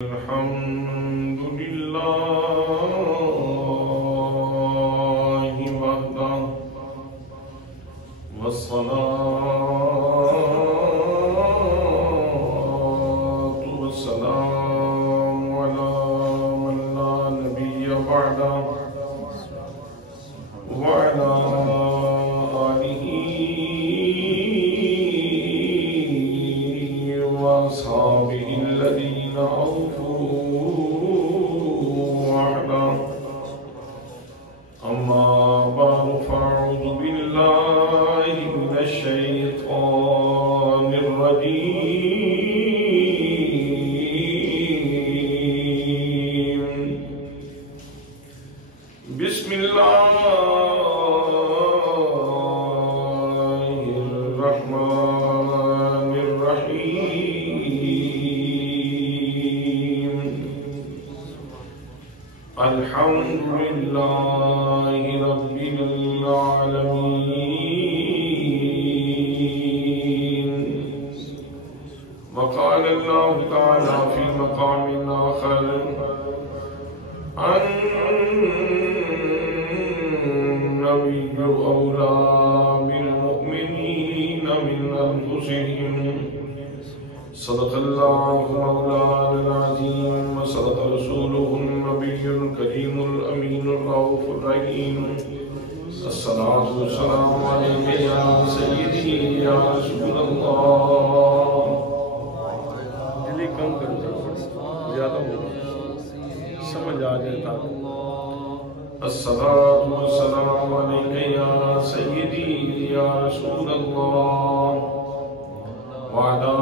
الحمد لله وحده والصلاة والسلام على من لا نبي بعده وعلى آله وأصحابه الذين أما بعد فأعوذ بالله من الشيطان الرجيم بسم الله الرحمن الرحيم الحمد لله رب العالمين. وقال الله تعالى في مقام آخر النبي أولى بالمؤمنين من أنفسهم. صدق الله مولانا العظيم وصدق رسوله النبي الكريم الأمين الرؤوف الرحيم. الصلاة والسلام عليك يا سيدي يا رسول الله. دلی کم کرو زیادہ ہو سمجھ آ جائے تاکہ. الصلاة والسلام عليك يا سيدي يا رسول الله وعلى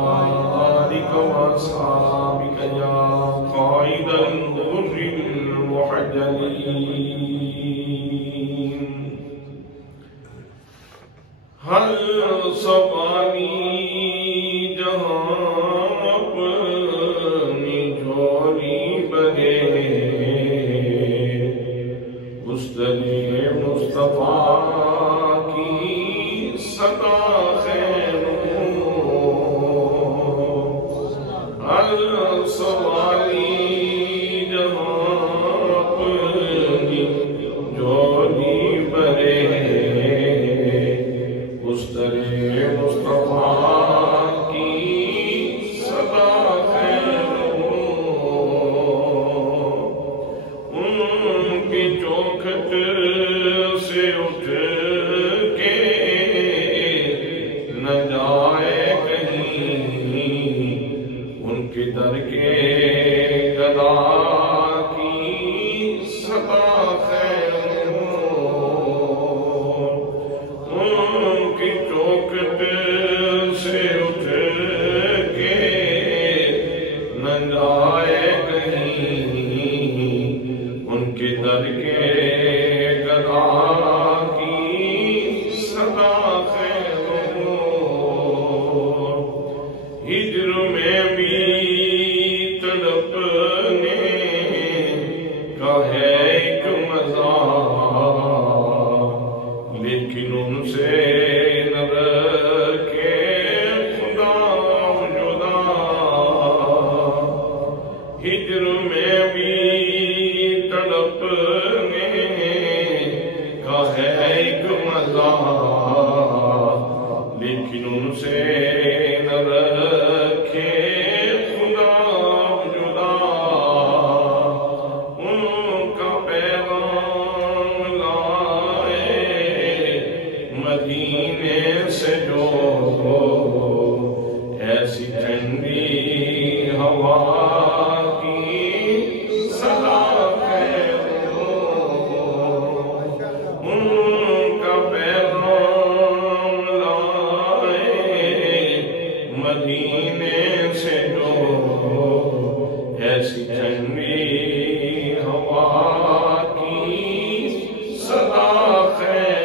آلك وأصحابك يا قائد الغر المحجلين. ہر سوانی جہاں اپنی جھولی بنے مستدی مصطفیٰ کی صدا خیر ہر سوالی جہاں اپنی جھولی بنے مصطفیٰ کی صدا خیر ان کی چوکھٹ سے اٹھ کے نہ جائے کہیں ان کے در کے گدا کی صدا خیر سے اٹھ کے نہ جائے کہیں ان کے در کے گدا کی صدا خیر ہجر میں بھی تڑپنے کا ہے ایک مزہ لیکن ان سے ہجر میں بھی تڑپنے کا ہے ایک مزہ لیکن ان سے نہ رکھے خدا جدا. ان کا پیغام لائے مدینے سے جو ایسی ٹھنڈی ہوا مدینے سے جو ایسی ٹھنڈی ہوا کی صدا خیر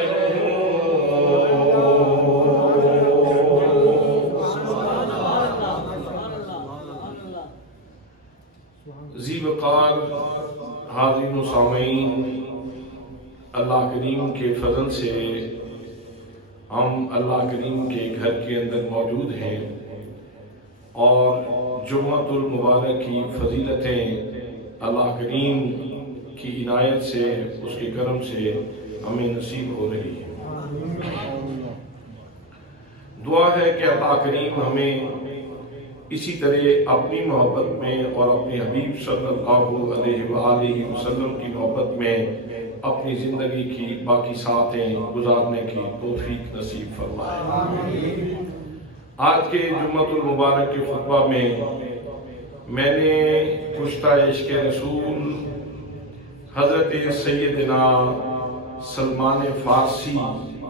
ذی وقار حاضرین و سامعین، اللہ کریم کے فضل سے ہم اللہ کریم کے گھر کے اندر موجود ہیں اور جمعۃ المبارک کی فضیلتیں اللہ کریم کی عنایت سے، اس کے کرم سے ہمیں نصیب ہو رہی ہے۔ دعا ہے کہ اللہ کریم ہمیں اسی طرح اپنی محبت میں اور اپنے حبیب صلی اللہ علیہ وآلہ وسلم کی محبت میں اپنی زندگی کی باقی ساعتیں گزارنے کی توفیق نصیب فرمائے۔ آج کے جمعۃ المبارک کے خطبہ میں نے کشتہ عشق رسول حضرت سیدنا سلمان فارسی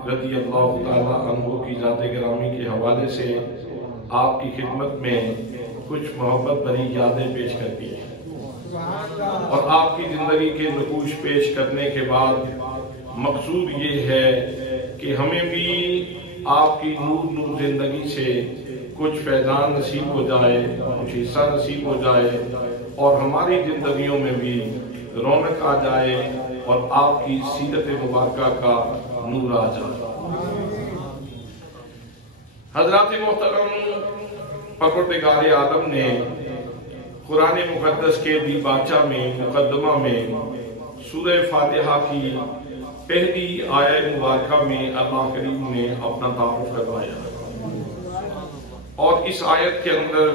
رضی اللہ تعالیٰ عنہ کی ذات گرامی کے حوالے سے آپ کی خدمت میں کچھ محبت بھری یادیں پیش کرتی ہیں، اور آپ کی زندگی کے نقوش پیش کرنے کے بعد مقصود یہ ہے کہ ہمیں بھی آپ کی نور زندگی سے کچھ فیضان نصیب ہو جائے، کچھ حصہ نصیب ہو جائے، اور ہماری زندگیوں میں بھی رونق آ جائے اور آپ کی سیرت مبارکہ کا نور آ جائے۔ حضرات محترم، پروردگار عالم نے قرآن مقدس کے دیباچہ میں مقدمہ میں سورہ فاتحہ کی پہلی آیت مبارکہ میں اللہ کریم نے اپنا تعارف کروایا، اور اس آیت کے اندر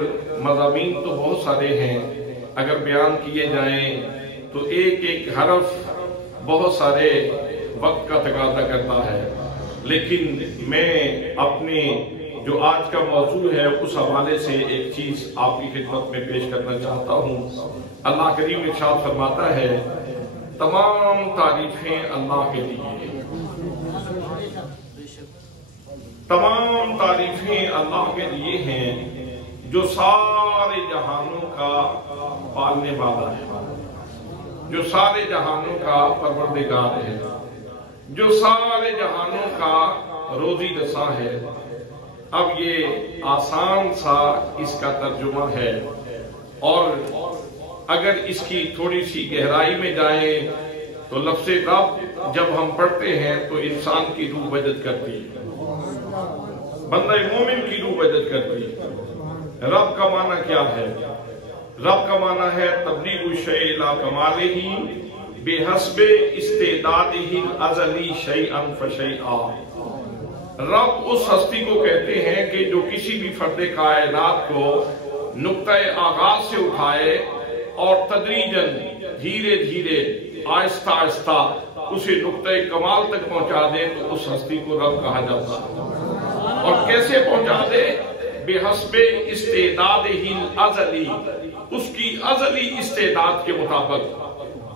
مضامین تو بہت سارے ہیں، اگر بیان کیے جائیں تو ایک ایک حرف بہت سارے وقت کا تقاضا کرتا ہے، لیکن میں اپنے جو آج کا موضوع ہے اس حوالے سے ایک چیز آپ کی خدمت میں پیش کرنا چاہتا ہوں۔ اللہ کریم ارشاد فرماتا ہے، تمام تعریفیں اللہ کے لیے، تمام تعریفیں اللہ کے لیے ہیں جو سارے جہانوں کا پالنے والا ہے، جو سارے جہانوں کا پروردگار ہے، جو سارے جہانوں کا روزی رساں ہے۔ اب یہ آسان سا اس کا ترجمہ ہے، اور اگر اس کی تھوڑی سی گہرائی میں جائیں تو لفظ رب جب ہم پڑھتے ہیں تو انسان کی روح وجد کرتی ہے، بندہ مومن کی روح وجد کرتی ہے۔ رب کا معنی کیا ہے؟ رب کا معنی ہے تبلیغ الشیء الی کمالہ بحسب استعدادہ الازلی شیئا فشیئا۔ رب اس ہستی کو کہتے ہیں کہ جو کسی بھی فرد کائنات کو نقطہ آغاز سے اٹھائے اور تدریجاً دھیرے دھیرے آہستہ آہستہ اسے نقطہ کمال تک پہنچا دے، تو اس ہستی کو رب کہا جاتا ہے۔ اور کیسے پہنچا دے؟ بحسب استعدادہ الازلی، اس کی ازلی استعداد کے مطابق۔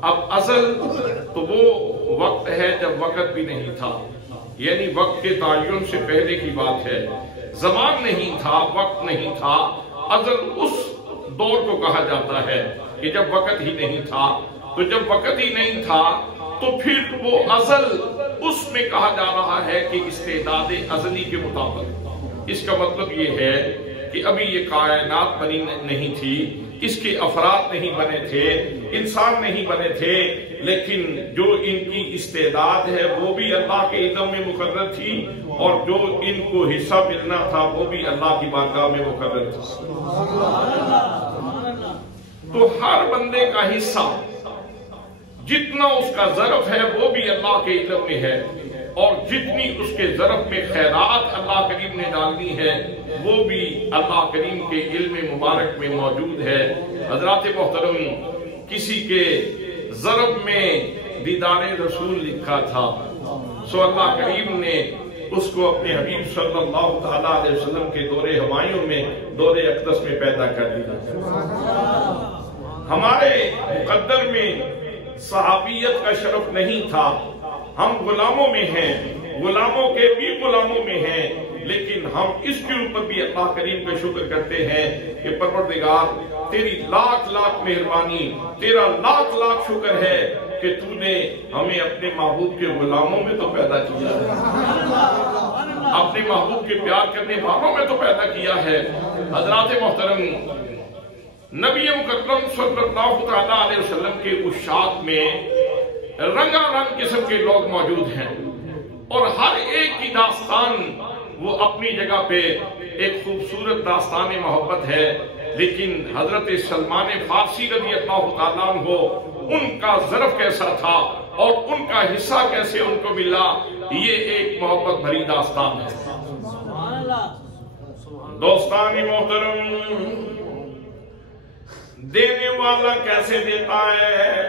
اب ازل تو وہ وقت ہے جب وقت بھی نہیں تھا، یعنی وقت کے تعین سے پہلے کی بات ہے، زمان نہیں تھا، وقت نہیں تھا۔ ازل اس دور کو کہا جاتا ہے کہ جب وقت ہی نہیں تھا، تو جب وقت ہی نہیں تھا تو پھر وہ ازل اس میں کہا جا رہا ہے کہ استعداد ازلی کے مطابق۔ اس کا مطلب یہ ہے کہ ابھی یہ کائنات بنی نہیں تھی، اس کے افراد نہیں بنے تھے، انسان نہیں بنے تھے، لیکن جو ان کی استعداد ہے وہ بھی اللہ کے علم میں مقرر تھی، اور جو ان کو حصہ ملنا تھا وہ بھی اللہ کی بارگاہ میں مقرر تھا۔ تو ہر بندے کا حصہ جتنا اس کا ظرف ہے وہ بھی اللہ کے علم میں ہے، اور جتنی اس کے ظرف میں خیرات اللہ کریم نے ڈالنی ہے وہ بھی اللہ کریم کے علم مبارک میں موجود ہے۔ حضرات محترم، کسی کے ظرف میں دیدار رسول لکھا تھا، سو اللہ کریم نے اس کو اپنے حبیب صلی اللہ تعالیٰ علیہ وسلم کے دور ہمایوں میں، دور اقدس میں پیدا کر دیا۔ ہمارے مقدر میں صحابیت کا شرف نہیں تھا، ہم غلاموں میں ہیں، غلاموں کے بھی غلاموں میں ہیں، لیکن ہم اس کے اوپر بھی اللہ کریم کا شکر کرتے ہیں کہ پروردگار تیری لاکھ لاکھ مہربانی، تیرا لاکھ لاکھ شکر ہے کہ تو نے ہمیں اپنے محبوب کے غلاموں میں تو پیدا کیا ہے، اپنے محبوب کے پیار کرنے والوں میں تو پیدا کیا ہے۔ حضرات محترم، نبی مکرم صلی اللہ علیہ وسلم کے اشاعت میں رنگا رنگ قسم کے لوگ موجود ہیں، اور ہر ایک کی داستان وہ اپنی جگہ پہ ایک خوبصورت داستان محبت ہے، لیکن حضرت سلمان فارسی رضی اللہ تعالیٰ عنہ ان کا ظرف کیسا تھا اور ان کا حصہ کیسے ان کو ملا، یہ ایک محبت بھری داستان ہے۔ دوستان محترم، دینے والا کیسے دیتا ہے،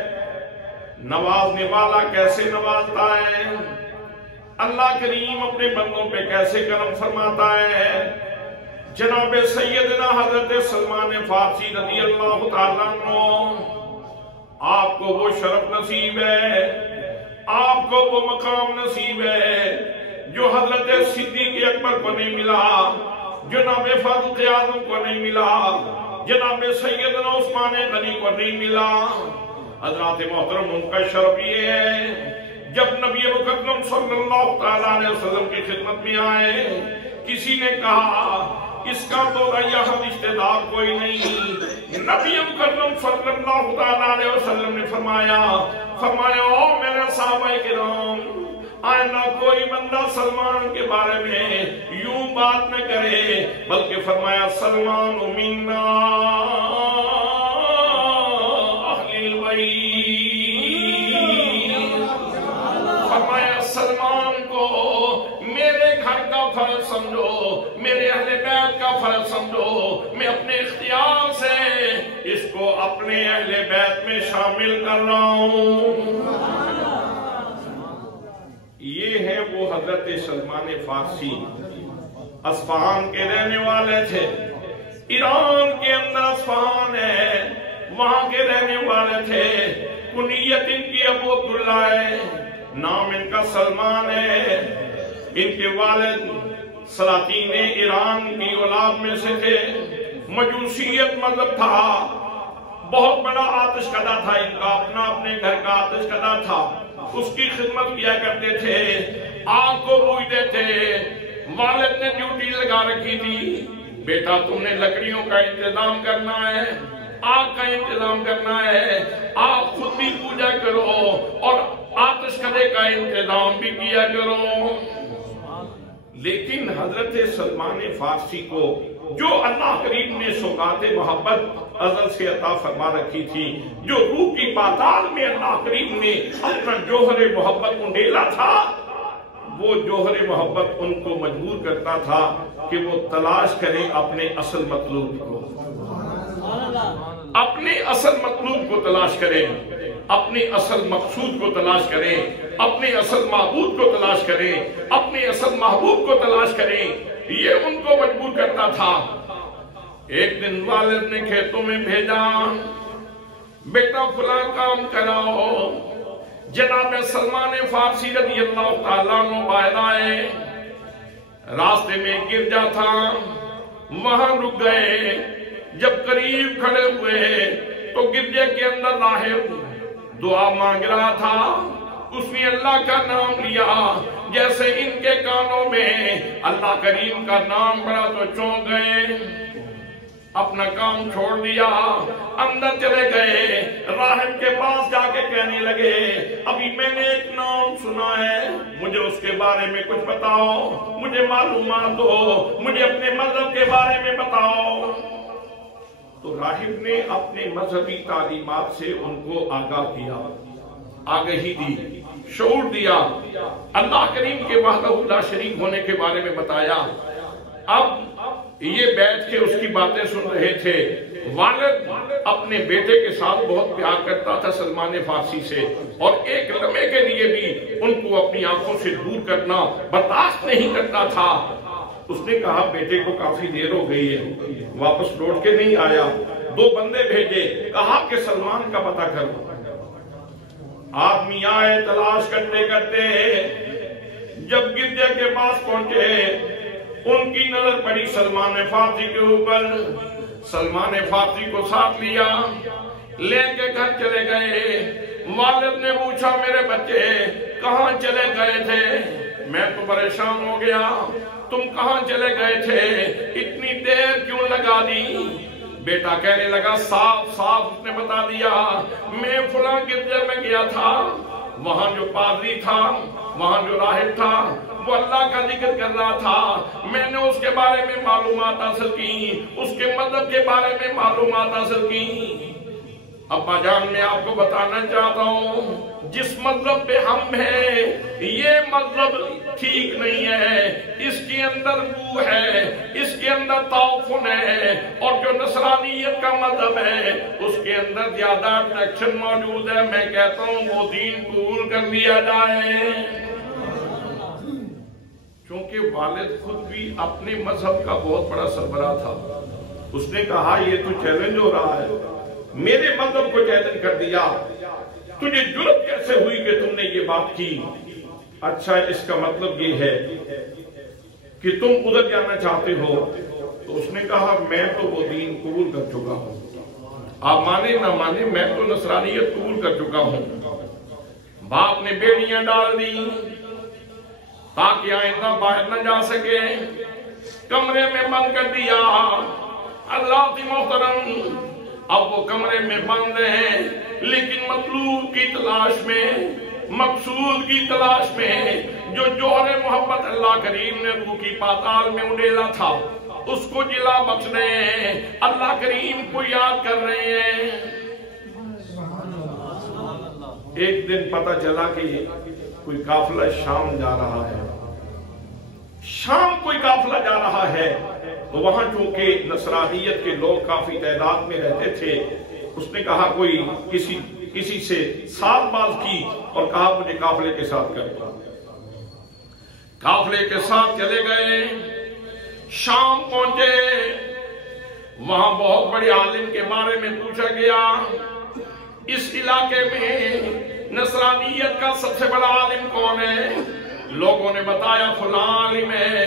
نوازنے والا کیسے نوازتا ہے، اللہ کریم اپنے بندوں پہ کیسے کرم فرماتا ہے۔ جناب سیدنا حضرت سلمان فارسی رضی اللہ تعالیٰ عنہ، آپ کو وہ شرف نصیب ہے، آپ کو وہ مقام نصیب ہے جو حضرت صدیق اکبر کو نہیں ملا، جناب فاروق اعظم کو نہیں ملا، جناب سیدنا عثمان غنی کو نہیں ملا۔ حضرات محترم، ان کا شرف یہ ہے جب نبی مکرم صلی اللہ تعالیٰ علیہ وسلم کی خدمت میں آئے، کسی نے کہا اس کا تو یہاں رشتہ دار کوئی نہیں، نبی مکرم صلی اللہ تعالیٰ علیہ وسلم نے فرمایا او میرے صحابہ کرام، آئندہ کوئی بندہ سلمان کے بارے میں یوں بات نہ کرے، بلکہ فرمایا سلمان منا اہل البیت، فرمایا سلمان کو میرے گھر کا فرض سمجھو، میرے اہل بیت کا فرض سمجھو، میں اپنے اختیار سے اس کو اپنے اہل بیت میں شامل کر رہا ہوں۔ یہ ہے وہ حضرت سلمان فارسی، اصفہان کے رہنے والے تھے، ایران کے اندر اصفہان ہے، وہاں کے رہنے والے تھے، کنیت ان کی ابو عبداللہ ہے، نام ان کا سلمان ہے، ان کے والد سلاطین ایران کی اولاد میں سے تھے، مجوسیت مذہب تھا، بہت بڑا آتش کدہ تھا ان کا، اپنے گھر کا آتش کدہ تھا، اس کی خدمت کیا کرتے تھے، آگ کو بوجھتے تھے۔ والد نے ڈیوٹی لگا رکھی تھی، بیٹا تم نے لکڑیوں کا انتظام کرنا ہے، آگ کا انتظام کرنا ہے، آپ خود بھی پوجا کرو اور آتش کدے کا انتظام بھی کیا کرو۔ لیکن حضرت سلمان فارسی کو جو اللہ کریم نے سوغات محبت ازل سے عطا فرما رکھی تھی، جو روح کی پاتال میں اللہ کریم نے اپنا جوہر محبت انڈیلا تھا، وہ جوہر محبت ان کو مجبور کرتا تھا کہ وہ تلاش کریں اپنے اصل مطلوب کو، اپنے اصل مطلوب کو تلاش کریں، اپنے اصل مقصود کو تلاش کریں، اپنے اصل معبود کو تلاش کریں، اپنے اصل محبوب کو تلاش کریں، یہ ان کو مجبور کرتا تھا۔ ایک دن والد نے کھیتوں میں بھیجا، بیٹا فلاں کام کراؤ۔ جناب سلمان فارسی رضی اللہ تعالیٰ عنہ باہر آئے، راستے میں گرجا تھا، وہاں رک گئے، جب قریب کھڑے ہوئے تو گرجے کے اندر راہب دعا مانگ رہا تھا، اس نے اللہ کا نام لیا، جیسے ان کے کانوں میں اللہ کریم کا نام پڑا تو چونک گئے، اپنا کام چھوڑ دیا، اندر چلے گئے، راہب کے پاس جا کے کہنے لگے ابھی میں نے ایک نام سنا ہے، مجھے اس کے بارے میں کچھ بتاؤ، مجھے معلومات دو، مجھے اپنے مذہب کے بارے میں بتاؤ۔ تو راہب نے اپنے مذہبی تعلیمات سے ان کو آگاہ کیا، آگہی دی، شعور دیا، اللہ کریم کے وحدہ لا شریک ہونے کے بارے میں بتایا۔ اب یہ بیٹھ کے اس کی باتیں سن رہے تھے۔ والد اپنے بیٹے کے ساتھ بہت پیار کرتا تھا سلمان فارسی سے، اور ایک لمحے کے لیے بھی ان کو اپنی آنکھوں سے دور کرنا برداشت نہیں کرتا تھا۔ اس نے کہا بیٹے کو کافی دیر ہو گئی ہے، واپس لوٹ کے نہیں آیا۔ 2 بندے بھیجے، کہا کہ سلمان کا پتہ کرو۔ آدمی آئے تلاش کرتے کرتے، جب گرجے کے پاس پہنچے ان کی نظر پڑی سلمان فارسی کے اوپر۔ سلمان فارسی کو ساتھ لیا، لے کے گھر چلے گئے۔ والد نے پوچھا میرے بچے کہاں چلے گئے تھے؟ میں تو پریشان ہو گیا، تم کہاں چلے گئے تھے؟ اتنی دیر کیوں لگا دی؟ بیٹا کہنے لگا صاف صاف اس نے بتا دیا، میں فلاں گرجے میں گیا تھا، وہاں جو پادری تھا، وہاں جو راہب تھا، وہ اللہ کا ذکر کر رہا تھا، میں نے اس کے بارے میں معلومات حاصل کی، اس کے مذہب کے بارے میں معلومات حاصل کی۔ ابا جان میں آپ کو بتانا چاہتا ہوں، جس مذہب پہ ہم ہیں یہ مذہب ٹھیک نہیں ہے، اس کے اندر بو ہے، اس کے اندر تعفن ہے، اور جو نصرانیت کا مذہب ہے اس کے اندر زیادہ اٹریکشن موجود ہے۔ میں کہتا ہوں وہ دین قبول کر لیا جائے، کیونکہ والد خود بھی اپنے مذہب کا بہت بڑا سربراہ تھا۔ اس نے کہا یہ تو چیلنج ہو رہا ہے، میرے مذہب کو چیلنج کر دیا، تجھے جرأت کیسے ہوئی کہ تم نے یہ بات کی؟ اچھا اس کا مطلب یہ ہے کہ تم ادھر جانا چاہتے ہو؟ تو اس نے کہا میں تو وہ دین قبول کر چکا ہوں، آپ مانے نہ مانے میں تو نصرانیت قبول کر چکا ہوں۔ باپ نے بیڑیاں ڈال دی تاکہ آئندہ باہر نہ جا سکے، کمرے میں بند کر دیا۔ اللہ کی محترم اب وہ کمرے میں بند ہیں، لیکن مطلوب کی تلاش میں، مقصود کی تلاش میں، جو جوہر محبت اللہ کریم نے روح کی پاتال میں اڈیلا تھا اس کو جلا بخش رہے ہیں، اللہ کریم کو یاد کر رہے ہیں۔ ایک دن پتہ چلا کہ کوئی قافلہ شام جا رہا ہے، شام کوئی قافلہ جا رہا ہے، تو وہاں چونکہ نصرانیت کے لوگ کافی تعداد میں رہتے تھے، اس نے کہا کوئی کسی سے ساتھ باز کی اور کہا مجھے قافلے کے ساتھ کر دو۔ قافلے کے ساتھ چلے گئے، شام پہنچے، وہاں بہت بڑے عالم کے بارے میں پوچھا گیا، اس علاقے میں نصرانیت کا سب سے بڑا عالم کون ہے؟ لوگوں نے بتایا فلاں عالم ہے،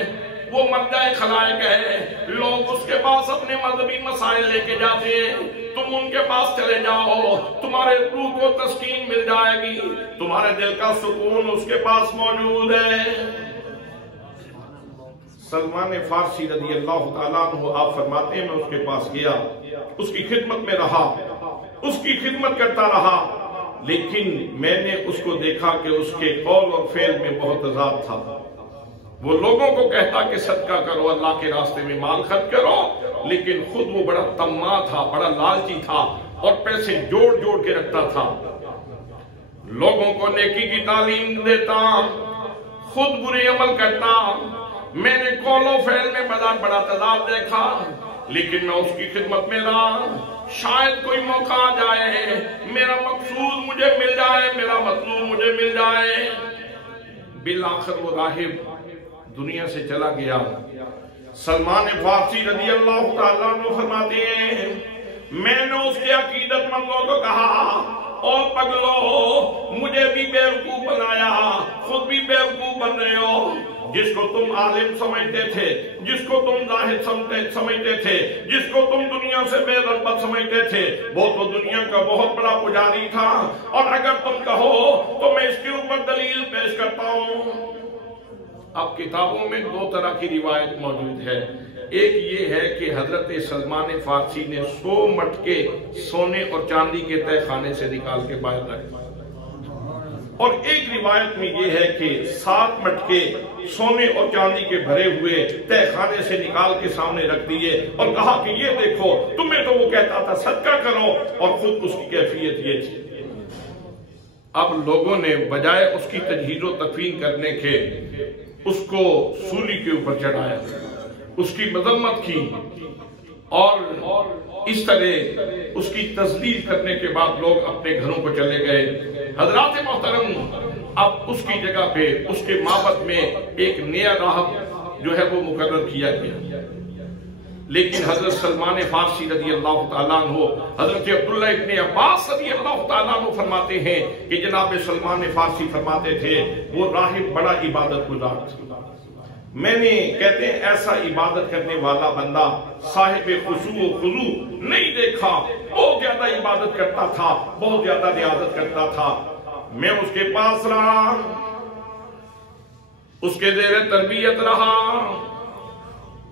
وہ مرجع خلائق ہے، لوگ اس کے پاس اپنے مذہبی مسائل لے کے جاتے ہیں، تم ان کے پاس چلے جاؤ، تمہارے روح کو تسکین مل جائے گی، تمہارے دل کا سکون اس کے پاس موجود ہے۔ سلمان فارسی رضی اللہ تعالیٰ عنہ آپ فرماتے ہیں میں اس کے پاس گیا، اس کی خدمت میں رہا، اس کی خدمت کرتا رہا، لیکن میں نے اس کو دیکھا کہ اس کے قول اور فعل میں بہت تضاد تھا۔ وہ لوگوں کو کہتا کہ صدقہ کرو، اللہ کے راستے میں مال خرچ کرو، لیکن خود وہ بڑا طماع تھا، بڑا لالچی تھا اور پیسے جوڑ جوڑ کے رکھتا تھا۔ لوگوں کو نیکی کی تعلیم دیتا، خود برے عمل کرتا۔ میں نے قول و فعل میں بڑا تضاد دیکھا، لیکن میں اس کی خدمت میں رہا، شاید کوئی موقع آ جائے، میرا مقصود مجھے مل جائے، میرا مطلوب مجھے مل جائے۔ بالآخر وہ راہب دنیا سے چلا گیا۔ سلمان فارسی رضی اللہ تعالیٰ عنہ فرماتے ہیں میں نے اس کے عقیدت مندوں کو کہا او پگلو مجھے بھی بیوقوف بنایا، خود بھی بیوقوف بن رہے ہو۔ جس کو تم عالم سمجھتے تھے، جس کو تم زاہد سمجھتے تھے، جس کو تم دنیا سے بے رغبت سمجھتے تھے، وہ تو دنیا کا بہت بڑا پجاری تھا، اور اگر تم کہو تو میں اس کے اوپر دلیل پیش کرتا ہوں۔ اب کتابوں میں دو طرح کی روایت موجود ہے، ایک یہ ہے کہ حضرت سلمان فارسی نے 100 مٹکے سونے اور چاندی کے تہ خانے سے نکال کے باہر رکھا، اور ایک روایت میں یہ ہے کہ 7 مٹکے سونے اور چاندی کے بھرے ہوئے تہ خانے سے نکال کے سامنے رکھ دیے اور کہا کہ یہ دیکھو، تمہیں تو وہ کہتا تھا صدقہ کرو، اور خود اس کی کیفیت یہ تھی۔ اب لوگوں نے بجائے اس کی تجہیز و تکفین کرنے کے اس کو سولی کے اوپر چڑھایا، اس کی مذمت کی، اور اس طرح اس کی تذلیل کرنے کے بعد لوگ اپنے گھروں کو چلے گئے۔ حضرات محترم، اب اس کی جگہ پہ اس کے مابد میں ایک نیا راہب جو ہے وہ مقرر کیا گیا، لیکن حضرت سلمان فارسی رضی اللہ تعالیٰ عنہ، حضرت عبداللہ ابن عباس رضی اللہ تعالیٰ عنہ فرماتے ہیں کہ جناب سلمان فارسی فرماتے تھے وہ راہب بڑا عبادت گزار تھا۔ میں نے کہتے ہیں ایسا عبادت کرنے والا بندہ صاحب خشوع و خضوع نہیں دیکھا، بہت زیادہ عبادت کرتا تھا، بہت زیادہ ریاضت کرتا تھا۔ میں اس کے پاس رہا، اس کے زیر تربیت رہا،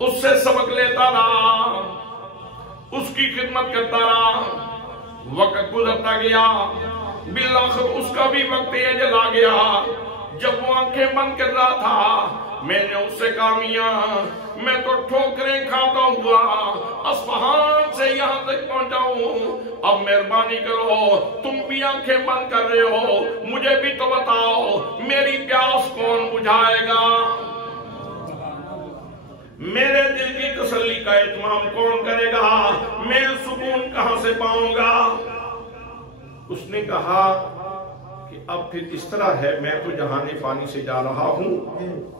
اس سے سبق لیتا رہا، اس کی خدمت کرتا رہا، وقت گزرتا گیا، بالآخر اس کا بھی وقت اجل آ گیا۔ جب وہ آنکھیں بند کر رہا تھا میں نے اس سے کہا میاں میں تو ٹھوکریں کھاتا ہوا اصفہان سے یہاں تک پہنچا ہوں، اب مہربانی کرو تم بھی آنکھیں بند کر رہے ہو، مجھے بھی تو بتاؤ میری پیاس کون بجھائے گا، میرے دل کی تسلی کا اہتمام کون کرے گا، میں سکون کہاں سے پاؤں گا۔ اس نے کہا کہ اب پھر اس طرح ہے، میں تو جہان فانی سے جا رہا ہوں،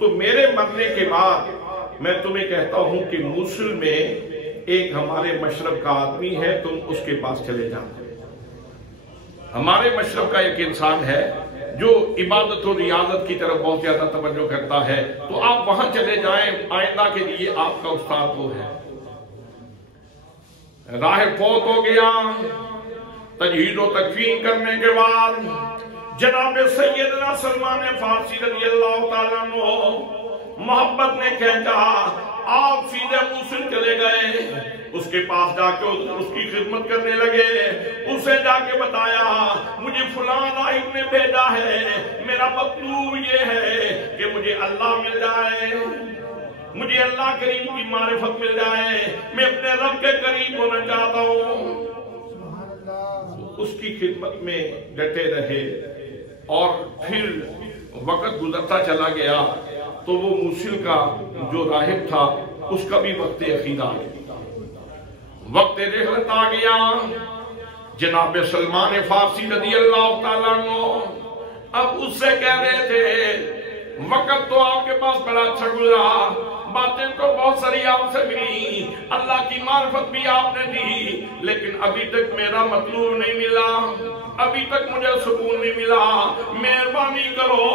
تو میرے مرنے کے بعد میں تمہیں کہتا ہوں کہ موصل میں ایک ہمارے مشرب کا آدمی ہے، تم اس کے پاس چلے جاؤ۔ ہمارے مشرب کا ایک انسان ہے جو عبادت و ریاضت کی طرف بہت زیادہ توجہ کرتا ہے، تو آپ وہاں چلے جائیں، آئندہ کے لیے آپ کا استاد وہ ہے۔ راہب فوت ہو گیا، تجہیز و تکفین کرنے کے بعد جناب سیدنا سلمان فارسی رضی اللہ تعالیٰ عنہ محبت نے کہا آپ سیدھے موصل چلے گئے، اس کے پاس جا کے اس کی خدمت کرنے لگے، اسے جا کے بتایا مجھے فلاں راہب نے بھیجا ہے، میرا مطلوب یہ ہے کہ مجھے اللہ مل جائے، مجھے اللہ کریم کی معرفت مل جائے، میں اپنے رب کے قریب ہونا چاہتا ہوں۔ اس کی خدمت میں ڈٹے رہے اور پھر وقت گزرتا چلا گیا تو وہ موصل کا جو راہب تھا اس کا بھی وقت اخیر آ گیا، وقت رحلت آ گیا۔ جناب سلمان فارسی رضی اللہ تعالیٰ عنہ اب اس سے کہہ رہے تھے وقت تو آپ کے پاس بڑا اچھا گزرا، باتیں تو بہت ساری آپ سے ملی، اللہ کی معرفت بھی آپ نے دی، لیکن ابھی تک میرا مطلوب نہیں ملا، ابھی تک مجھے سکون نہیں ملا، مہربانی کرو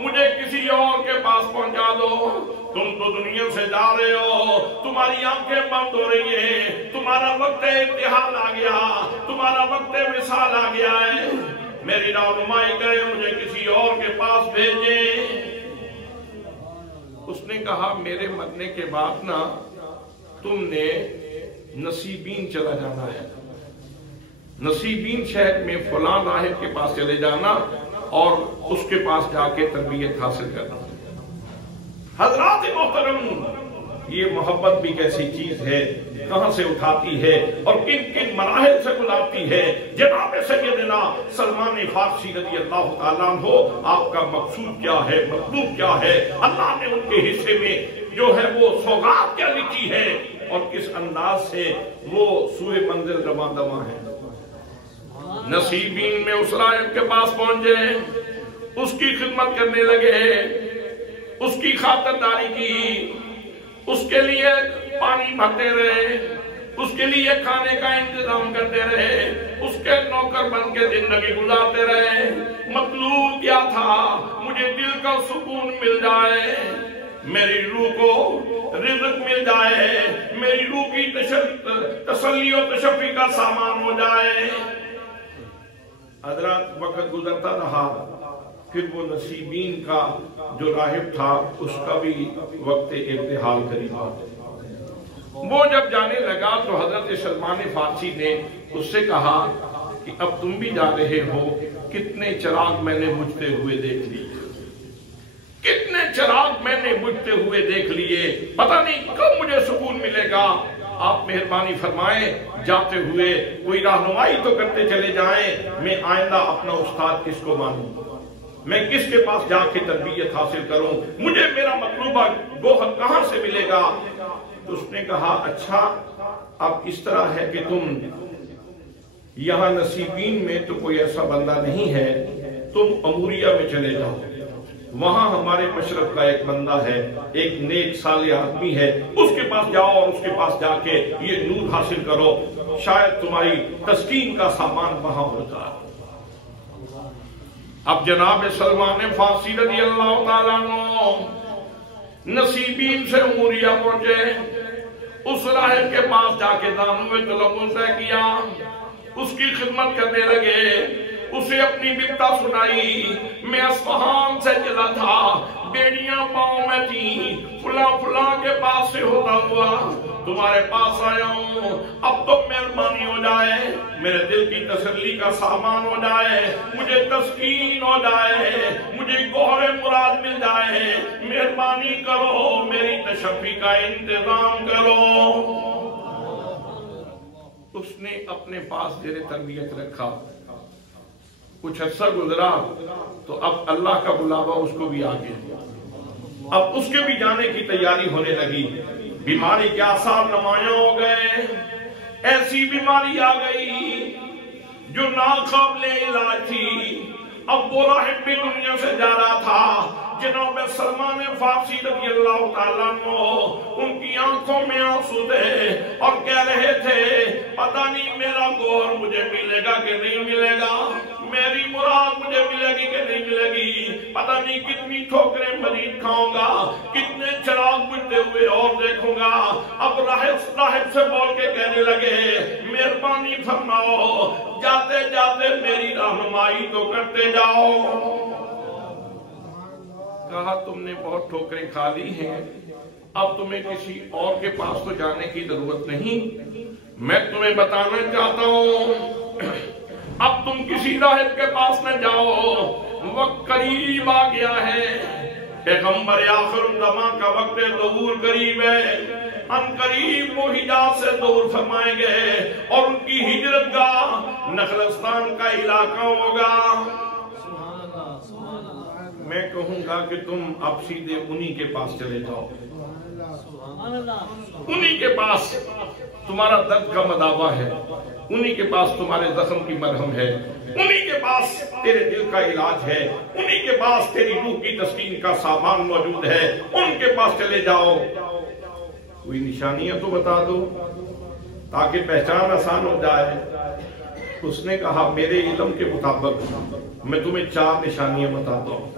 مجھے کسی اور کے پاس پہنچا دو، تم تو دنیا سے جا رہے ہو، تمہاری آنکھیں بند ہو رہی ہیں، تمہارا وقت ارتحال آ گیا، تمہارا وقت وصال آ گیا ہے، میری رہنمائی کریں، مجھے کسی اور کے پاس بھیجیں۔ اس نے کہا میرے مرنے کے بعد نا تم نے نصیبین چلا جانا ہے، نصیبین شہر میں فلاں راہب کے پاس چلے جانا اور اس کے پاس جا کے تربیت حاصل کرنا۔ حضرات محترم، یہ محبت بھی کیسی چیز ہے، کہاں سے اٹھاتی ہے اور کن کن مراحل سے گزارتی ہے۔ جناب سیدنا سلمان فارسی رضی اللہ تعالیٰ عنہ آپ کا مقصود کیا ہے، مطلوب کیا ہے، اللہ نے ان کے حصے میں جو ہے وہ سوغات کیا لکھی ہے اور کس انداز سے وہ سوئے منزل رواں دواں ہے۔ نصیبین میں اس راہب کے پاس پہنچے، اس کی خدمت کرنے لگے، اس کی خاطرداری کی، اس کے لیے پانی بھرتے رہے، اس کے لیے کھانے کا انتظام کرتے رہے، اس کے نوکر بن کے زندگی گزارتے رہے۔ مطلوب کیا تھا؟ مجھے دل کا سکون مل جائے، میری روح کو رزق مل جائے، میری روح کی تسلی و تشفی کا سامان ہو جائے۔ حضرات وقت گزرتا رہا، پھر وہ نصیبین کا جو راہب تھا اس کا بھی وقت ارتحال قریب آ گیا۔ وہ جب جانے لگا تو حضرت سلمان فارسی نے اس سے کہا کہ اب تم بھی جا رہے ہو، کتنے چراغ میں نے بجھتے ہوئے دیکھ لیے، کتنے چراغ میں نے بجھتے ہوئے دیکھ لیے، پتہ نہیں کب مجھے سکون ملے گا، آپ مہربانی فرمائیں جاتے ہوئے کوئی رہنمائی تو کرتے چلے جائیں، میں آئندہ اپنا استاد کس کو مانوں، میں کس کے پاس جا کے تربیت حاصل کروں، مجھے میرا مطلوبہ گوہر کہاں سے ملے گا۔ تو اس نے کہا اچھا اب اس طرح ہے کہ تم یہاں نصیبین میں تو کوئی ایسا بندہ نہیں ہے، تم اموریہ میں چلے جاؤ، وہاں ہمارے مشرق کا ایک بندہ ہے، ایک نیک صالح آدمی ہے، اس کے پاس جاؤ اور اس کے پاس جا کے یہ نور حاصل کرو، شاید تمہاری تسکین کا سامان وہاں ہوتا ہے۔ اب جناب سلمان فارسی رضی اللہ تعالیٰ عنہ نصیبین سے اموریہ پہنچے، اس راہب کے پاس جا کے دانو طلبوں سے کیا، اس کی خدمت کرنے لگے، اسے اپنی بپتا سنائی، میں اصفہان سے چلا تھا، بیڑیاں پاؤں میں تھیں، فلاں کے پاس سے ہوتا ہوا تمہارے پاس آیا ہوں، اب تو مہربانی ہو جائے، میرے دل کی تسلی کا سامان ہو جائے، مجھے تسکین ہو جائے، مجھے گوہر مراد مل جائے، مہربانی کرو، میری تشفی کا انتظام کرو۔ اس نے اپنے پاس زیر تربیت رکھا، کچھ عرصہ گزرا تو اب اللہ کا بلاوا اس کو بھی آ گیا، اب اس کے بھی جانے کی تیاری ہونے لگی۔ بیماری کے آثار نمایاں ہو گئے، ایسی بیماری آ گئی جو ناقابل علاج تھی۔ اب وہ راہب بھی دنیا سے جا رہا تھا، جناب سلمان فارسی رضی اللہ تعالیٰ عنہ، ان کی آنکھوں میں آنسو تھے اور کہہ رہے تھے پتہ نہیں میرا گوہر مجھے ملے گا کہ نہیں ملے گا، میری مراد مجھے ملے گی کہ نہیں ملے گی، پتہ نہیں کتنی ٹھوکریں مزید کھاؤں گا، کتنے چراغ بجھتے ہوئے اور دیکھوں گا۔ اب راہب سے بول کے کہنے لگے مہربانی فرماؤ، جاتے جاتے میری رہنمائی تو کرتے جاؤ۔ کہا تم نے بہت ٹھوکریں کھا لی ہیں، اب تمہیں کسی اور کے پاس تو جانے کی ضرورت نہیں، میں تمہیں بتانا چاہتا ہوں اب تم کسی راہب کے پاس نہ جاؤ، وقت قریب آ گیا ہے، پیغمبر آخر الزمان کا وقت ظہور قریب ہے، ان قریب وہ حجاز سے دور فرمائیں گے اور ان کی ہجرت گاہ نخلستان کا علاقہ ہوگا۔ میں کہوں گا کہ تم اب سیدھے انہی کے پاس چلے جاؤ، انہی کے پاس تمہارا درد کا مداوا ہے، انہی کے پاس تمہارے زخم کی مرہم ہے، انہی کے پاس تیرے دل کا علاج ہے، انہی کے پاس تیری روح کی تسکین کا سامان موجود ہے، ان کے پاس چلے جاؤ۔ کوئی نشانیاں تو بتا دو تاکہ پہچان آسان ہو جائے۔ اس نے کہا میرے علم کے مطابق میں تمہیں 4 نشانیاں بتاتا ہوں۔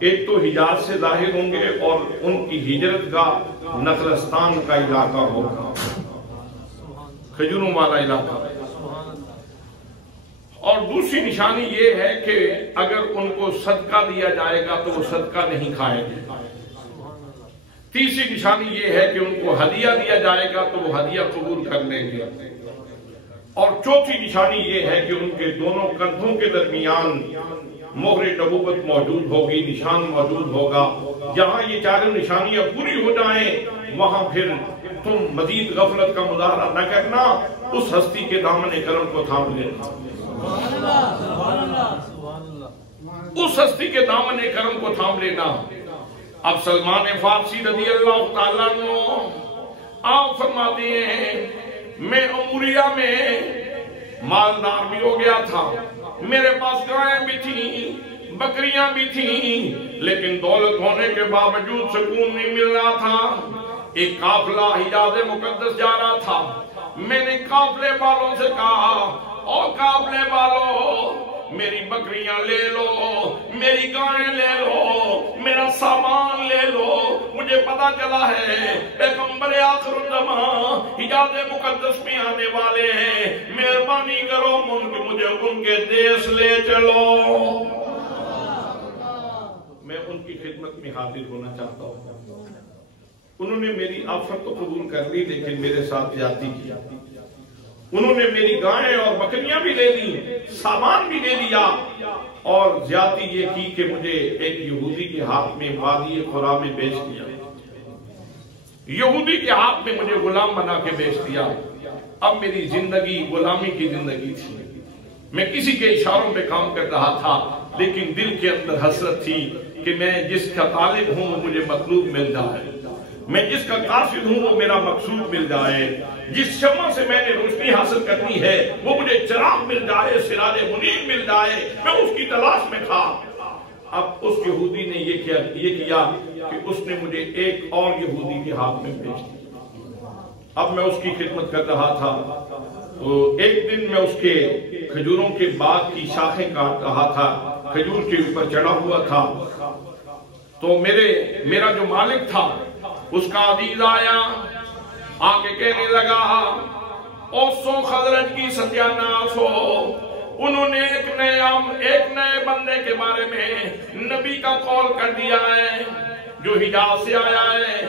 ایک تو حجاز سے ظاہر ہوں گے اور ان کی ہجرت گاہ نخلستان کا علاقہ ہوگا، کھجوروں والا علاقہ۔ اور دوسری نشانی یہ ہے کہ اگر ان کو صدقہ دیا جائے گا تو وہ صدقہ نہیں کھائیں گے۔ تیسری نشانی یہ ہے کہ ان کو ہدیہ دیا جائے گا تو وہ ہدیہ قبول کر لیں گے۔ اور چوتھی نشانی یہ ہے کہ ان کے دونوں کندھوں کے درمیان مہر نبوت موجود ہوگی، نشان موجود ہوگا۔ جہاں یہ 4 نشانیاں پوری ہو جائیں وہاں پھر تم مزید غفلت کا مظاہرہ نہ کرنا، اس ہستی کے دامن کرم کو تھام لینا، اس ہستی کے دامن کرم کو تھام لینا۔ اب سلمان فارسی رضی اللہ تعالیٰ عنہ آپ فرماتے ہیں میں اموریہ میں مالدار بھی ہو گیا تھا، میرے پاس گائیں بھی تھیں، بکریاں بھی تھیں، لیکن دولت ہونے کے باوجود سکون نہیں مل رہا تھا۔ ایک قافلہ حجاز مقدس جا رہا تھا، میں نے قافلے والوں سے کہا اور قافلے والوں میری بکریاں لے لو، میری گائیں لے لو، میرا سامان لے لو، مجھے پتا چلا ہے پیغمبر آخر الزمان حجاز مقدس میں آنے والے ہیں، مہربانی کرو مجھے ان کے دیس لے چلو۔ میں ان کی خدمت میں حاضر ہونا چاہتا ہوں۔ انہوں نے میری آفر تو قبول کر لی لیکن میرے ساتھ زیادتی کی، انہوں نے میری گائیں اور بکریاں بھی لے لی، سامان بھی لے لیا، اور زیادتی یہ کی کہ مجھے ایک یہودی کے ہاتھ میں وادی قرا میں بیچ دیا، یہودی کے ہاتھ میں مجھے غلام بنا کے بیچ دیا۔ اب میری زندگی غلامی کی زندگی تھی، میں کسی کے اشاروں پہ کام کر رہا تھا لیکن دل کے اندر حسرت تھی کہ میں جس کا طالب ہوں وہ مجھے مطلوب مل جائے، میں جس کا قاصد ہوں وہ میرا مقصود مل جائے، جس شمع سے میں نے روشنی حاصل کرنی ہے وہ مجھے چراغ مل جائے، سراج منیر مل جائے، میں اس کی تلاش میں تھا۔ اب اس یہودی نے یہ کیا کہ اس نے مجھے ایک اور یہودی کے ہاتھ میں بیچ دیا۔ اب میں اس کی خدمت کر رہا تھا تو ایک دن میں اس کے کھجوروں کے باغ کی شاخیں کاٹ رہا تھا، کھجور کے اوپر چڑھا ہوا تھا، تو میرا جو مالک تھا اس کا عزیز آیا، آگے کہنے لگا اوسو خزرج کی ستیاناس ہو، انہوں نے ایک نئے بندے کے بارے میں نبی کا قول کر دیا ہے جو حجاز سے آیا ہے،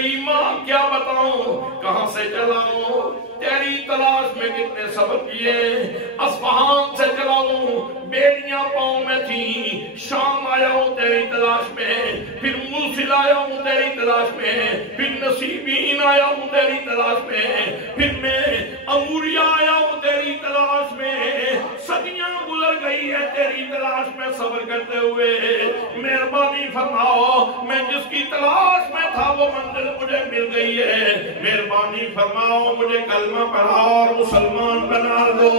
گئی ماں کیا بتاؤں کہاں سے چلاؤں تیری تلاش میں کتنے سفر کیے اصفہان سے چلاؤں بیڑیاں پاؤں میں تھی شام آیا ہوں تیری تلاش میں پھر موصل آیا ہوں تیری تلاش میں پھر نصیبین آیا ہوں تیری تلاش میں پھر میں اموریا آیا ہوں تیری تلاش میں صدیاں گزر گئی ہے تیری تلاش میں سفر کرتے ہوئے مہربانی فرماؤ میں جس کی تلاش میں تھا وہ منزل مجھے مل گئی ہے مہربانی فرماؤ مجھے کلمہ پڑھا اور مسلمان بنا دو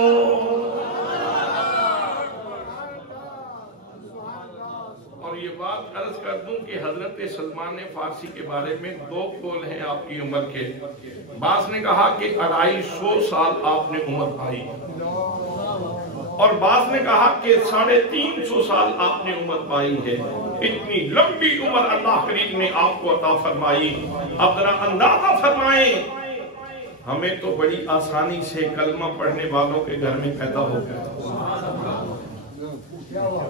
اور یہ بات عرض کر دوں کہ حضرت سلمان فارسی کے بارے میں دو قول ہیں آپ کی عمر کے بعض نے کہا کہ 250 سال آپ نے عمر پائی اور بعض نے کہا کہ 350 سال آپ نے عمر پائی ہے اتنی لمبی عمر اللہ کریم نے آپ کو عطا فرمائی اب ذرا اندازہ فرمائیں ہمیں تو بڑی آسانی سے کلمہ پڑھنے والوں کے گھر میں پیدا ہو گئے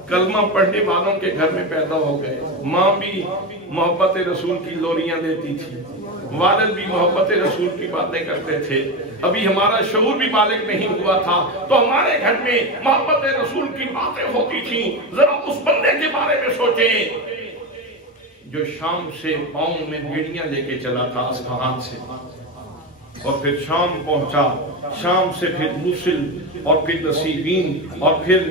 کلمہ پڑھنے والوں کے گھر میں پیدا ہو گئے ماں بھی محبت رسول کی لوریاں دیتی تھی والد بھی محبت رسول کی باتیں کرتے تھے ابھی ہمارا شعور بھی بالغ نہیں ہوا تھا تو ہمارے گھر میں محبت رسول کی باتیں ہوتی تھیں ذرا اس بندے کے بارے میں سوچیں جو شام سے پاؤں میں بیڑیاں لے کے چلا تھا اصفہان سے اور پھر شام پہنچا شام سے پھر موصل اور پھر نصیبین اور پھر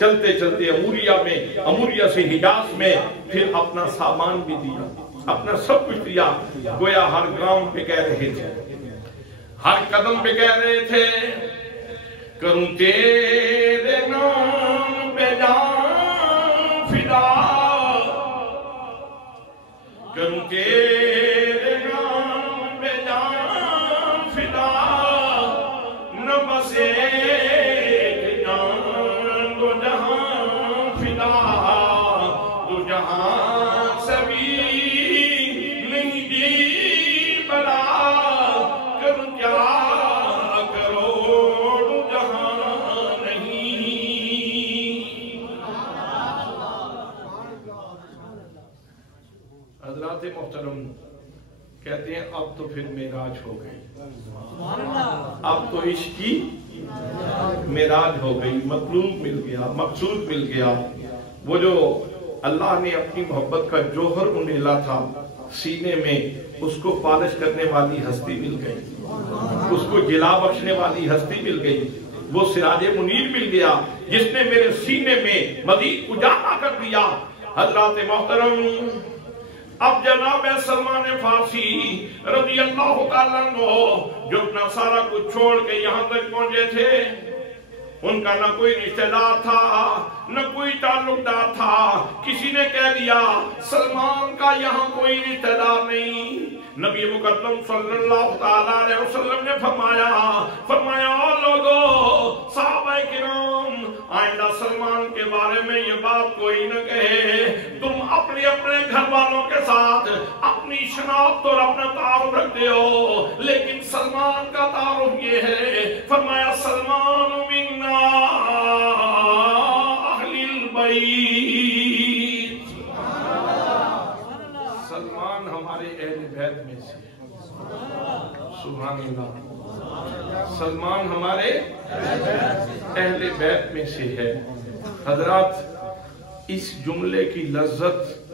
چلتے چلتے اموریا سے حجاز میں پھر اپنا سامان بھی دیا اپنا سب کچھ دیا گویا ہر گام پہ کہہ رہے تھے ہر قدم پہ کہہ رہے تھے کروں تیرے نام پہ جان فدا کروں تیرے نام پہ جان فدا نہ بس ایک جان دو جہاں فدا دو جہاں سبھی نہیں دی بڑا کروں کیا کروڑ جہاں نہیں حضرات محترم کہتے ہیں اب تو پھر معراج ہو گئی اب تو عشق کی معراج ہو گئی مطلوب مل گیا مقصود مل گیا وہ جو اللہ نے اپنی محبت کا جوہر انڈیلا تھا سینے میں اس کو پالش کرنے والی ہستی مل گئی اس کو جلا بخشنے والی ہستی مل گئی وہ سراج منیر مل گیا جس نے میرے سینے میں مزید اجالا کر دیا حضرات محترم اب جناب سلمان فارسی رضی اللہ تعالیٰ عنہ جو اپنا سارا کچھ چھوڑ کے یہاں تک پہنچے تھے ان کا نہ کوئی رشتہ دار تھا نہ کوئی تعلق دار تھا کسی نے کہہ دیا سلمان کا یہاں کوئی رشتہ دار نہیں نبی مقدم صلی اللہ تعالیٰ علیہ وسلم نے فرمایا اور لوگو صحابہ کرام آئندہ سلمان کے بارے میں یہ بات کوئی نہ کہے تم اپنے گھر والوں کے ساتھ اپنی شناخت اور اپنا تعارف رکھتے ہو لیکن سلمان کا تعارف یہ ہے فرمایا سلمان منا اہل البیت سلمان ہمارے اہل بیت میں سے سبحان اللہ سلمان ہمارے اہل بیت میں سے ہے حضرات اس جملے کی لذت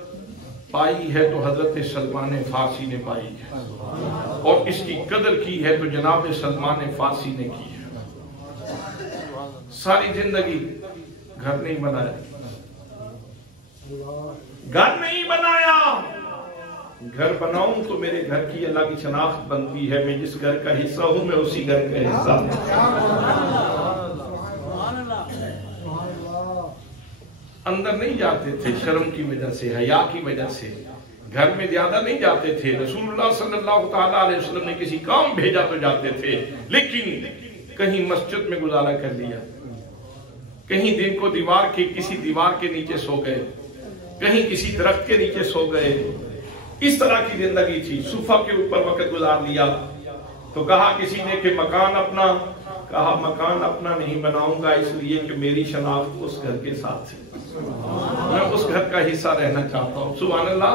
پائی ہے تو حضرت سلمان فارسی نے پائی ہے اور اس کی قدر کی ہے تو جناب سلمان فارسی نے کی ہے ساری زندگی گھر نہیں بنایا گھر بناؤں تو میرے گھر کی اللہ کی شناخت بنتی ہے میں جس گھر کا حصہ ہوں میں اسی گھر کا حصہ اندر نہیں جاتے تھے شرم کی وجہ سے حیا کی وجہ سے گھر میں زیادہ نہیں جاتے تھے رسول اللہ صلی اللہ تعالیٰ علیہ وسلم نے کسی کام بھیجا تو جاتے تھے لیکن کہیں مسجد میں گزارا کر لیا کہیں دن کو کسی دیوار کے نیچے سو گئے کہیں کسی درخت کے نیچے سو گئے اس طرح کی زندگی تھی صوفہ کے اوپر وقت گزار لیا تو کہا کسی نے کہ مکان اپنا نہیں بناؤں گا اس لیے کہ میری شناخت اس گھر کے ساتھ ہے میں اس گھر کا حصہ رہنا چاہتا ہوں سبحان اللہ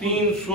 300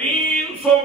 300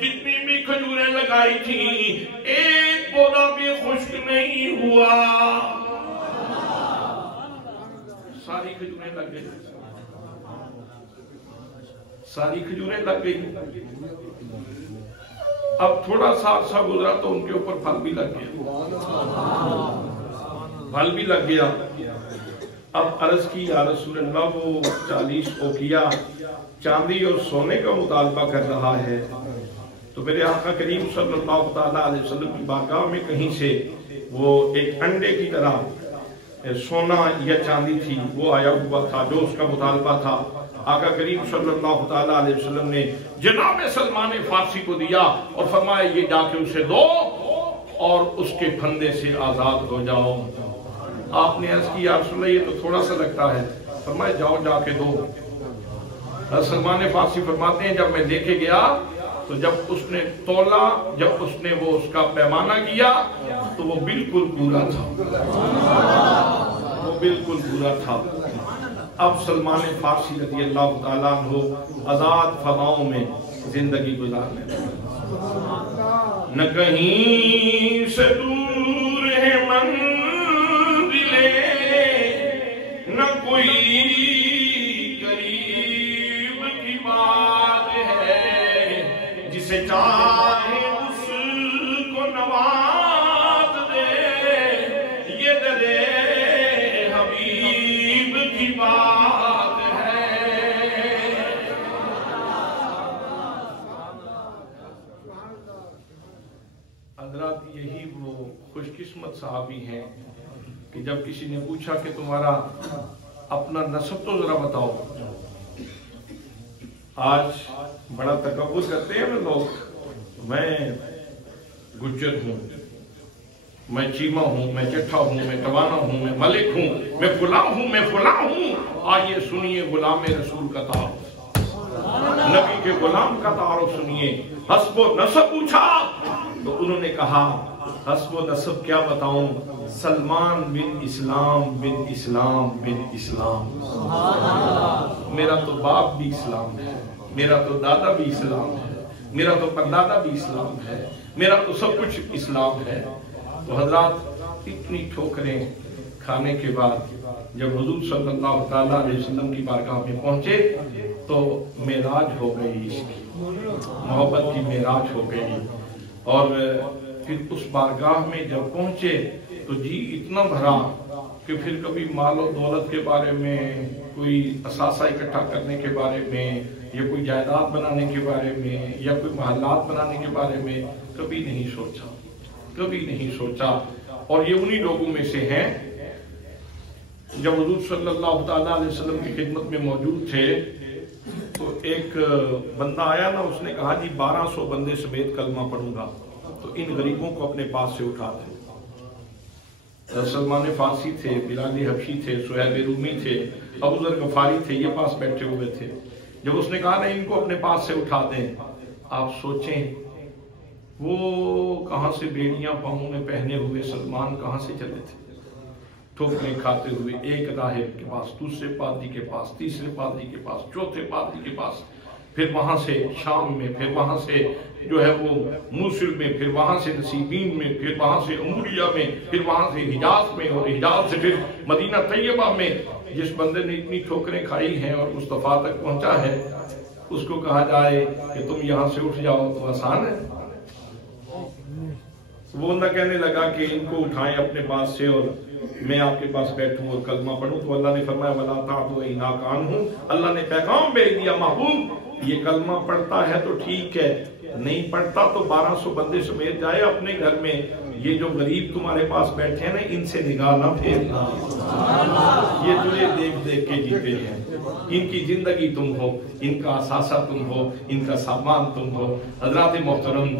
جتنی بھی کھجوریں لگائی تھی ایک پودا بھی خشک نہیں ہوا، ساری کھجوریں لگ گئی، ساری کھجوریں لگ گئی۔ اب تھوڑا سا عرصہ گزرا تو ان کے اوپر پھل بھی لگ گیا، پھل بھی لگ گیا۔ اب عرض کی یا رسول اللہ وہ 40 اوقیہ چاندی اور سونے کا مطالبہ کر رہا ہے، تو میرے آقا کریم صلی اللہ علیہ وسلم کی بارگاہ میں کہیں سے وہ ایک انڈے کی طرح سونا یا چاندی تھی وہ آیا ہوا تھا جو اس کا مطالبہ تھا۔ آقا کریم صلی اللہ علیہ وسلم نے جناب سلمان فارسی کو دیا اور فرمایا یہ جا کے اسے دو اور اس کے پھندے سے آزاد ہو جاؤ۔ آپ نے عرض کی یا رسول اللہ یہ تو تھوڑا سا لگتا ہے، فرمایا جاؤ جا کے دو۔ سلمان فارسی فرماتے ہیں جب میں لے کے گیا تو جب اس نے تولا، جب اس نے وہ اس کا پیمانہ کیا تو وہ بالکل پورا تھا، وہ بالکل پورا تھا۔ اب سلمان فارسی رضی اللہ تعالیٰ عنہ آزاد فضاؤں میں زندگی گزارنے لگے، نہ کہیں سے دور ہے منزلیں، نہ کوئی قریب کی بات ہے، جسے چاہے اس کو نواز دے، یہ درے حبیب کی بات ہے۔ حضرات یہی وہ خوش قسمت صحابی ہیں کہ جب کسی نے پوچھا کہ تمہارا اپنا نسب تو ذرا بتاؤ، آج بڑا تکبر کرتے ہیں لوگ، میں گجر ہوں، میں چیمہ ہوں، میں چٹھا ہوں، میں ٹوانا ہوں، میں ملک ہوں، میں فلاں ہوں، میں فلاں ہوں۔ آئیے سنیے غلام رسول کا تعارف، نبی کے غلام کا تعارف سنیے۔ حسب و نسب پوچھا تو انہوں نے کہا حسب و نسب کیا بتاؤں، سلمان بن اسلام بن اسلام بن اسلام۔ میرا تو باپ بھی اسلام ہے، میرا تو دادا بھی اسلام ہے، میرا تو پردادا بھی اسلام ہے، میرا تو سب کچھ اسلام ہے۔ تو حضرات اتنی ٹھوکریں کھانے کے بعد جب حضور صلی اللہ علیہ وسلم کی بارگاہ میں پہنچے تو معراج ہو گئی، اس کی محبت کی معراج ہو گئی۔ اور پھر اس بارگاہ میں جب پہنچے تو جی اتنا بھرا کہ پھر کبھی مال و دولت کے بارے میں، کوئی اثاثہ اکٹھا کرنے کے بارے میں، یا کوئی جائیداد بنانے کے بارے میں، یا کوئی محلات بنانے کے بارے میں کبھی نہیں سوچا، کبھی نہیں سوچا۔ اور یہ انہی لوگوں میں سے ہیں جب حضور صلی اللہ علیہ وسلم کی خدمت میں موجود تھے تو ایک بندہ آیا نا، اس نے کہا جی 1200 بندے سمیت کلمہ پڑھوں گا تو ان غریبوں کو اپنے پاس سے اٹھا دیں۔ سلمان فارسی تھے، بلال حبشی تھے، سہیب رومی تھے، ابو ذر غفاری تھے، یہ پاس بیٹھے ہوئے تھے۔ جب اس نے کہا نا ان کو اپنے پاس سے اٹھا دیں، آپ سوچیں وہ کہاں سے بیڑیاں پاؤں میں پہنے ہوئے سلمان کہاں سے چلے تھے، ٹھوکریں کھاتے ہوئے ایک راہب کے پاس، دوسرے پادری کے پاس، تیسرے پادری کے پاس، چوتھے پادری کے پاس، پھر وہاں سے شام میں، پھر وہاں سے جو ہے وہ موصل میں، پھر وہاں سے نصیبین میں، پھر وہاں سے اموریہ میں، پھر وہاں سے حجاز میں، اور حجاز سے پھر مدینہ طیبہ میں۔ جس بندے نے اتنی ٹھوکریں کھائی ہیں اور مصطفیٰ تک پہنچا ہے، اس کو کہا جائے کہ تم یہاں سے اٹھ جاؤ تو آسان ہے؟ وہ نہ کہنے لگا کہ ان کو اٹھائیں اپنے پاس سے اور میں آپ کے پاس بیٹھوں اور کلمہ پڑھوں، تو اللہ نے فرمایا وَلَا تَعْدُوا إِنَّا كَانْهُ، اللہ نے پیغام بھیج دیا محبوب یہ کلمہ پڑھتا ہے تو ٹھیک ہے، نہیں پڑھتا تو 1200 بندے سمیت جائے اپنے گھر میں، یہ جو غریب تمہارے پاس بیٹھے ہیں نا ان سے نگاہ نہ پھیرنا، یہ تجھے دیکھ دیکھ کے جیتے ہیں، ان کی زندگی تم ہو، ان کا اثاثہ تم ہو، ان کا سامان تم ہو۔ حضرات محترم،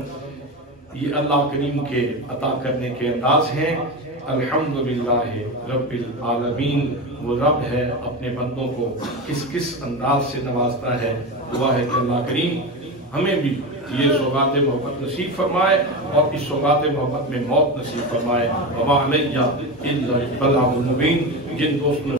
یہ اللہ کریم کے عطا کرنے کے انداز ہیں۔ الحمدللہ رب العالمین، وہ رب ہے اپنے بندوں کو کس کس انداز سے نوازتا ہے۔ دعا ہے کہ اللہ کریم ہمیں بھی یہ سوغات محبت نصیب فرمائے اور اس سوغات محبت میں موت نصیب فرمائے۔ وما علیہ الا البلاغ المبین، جن دوست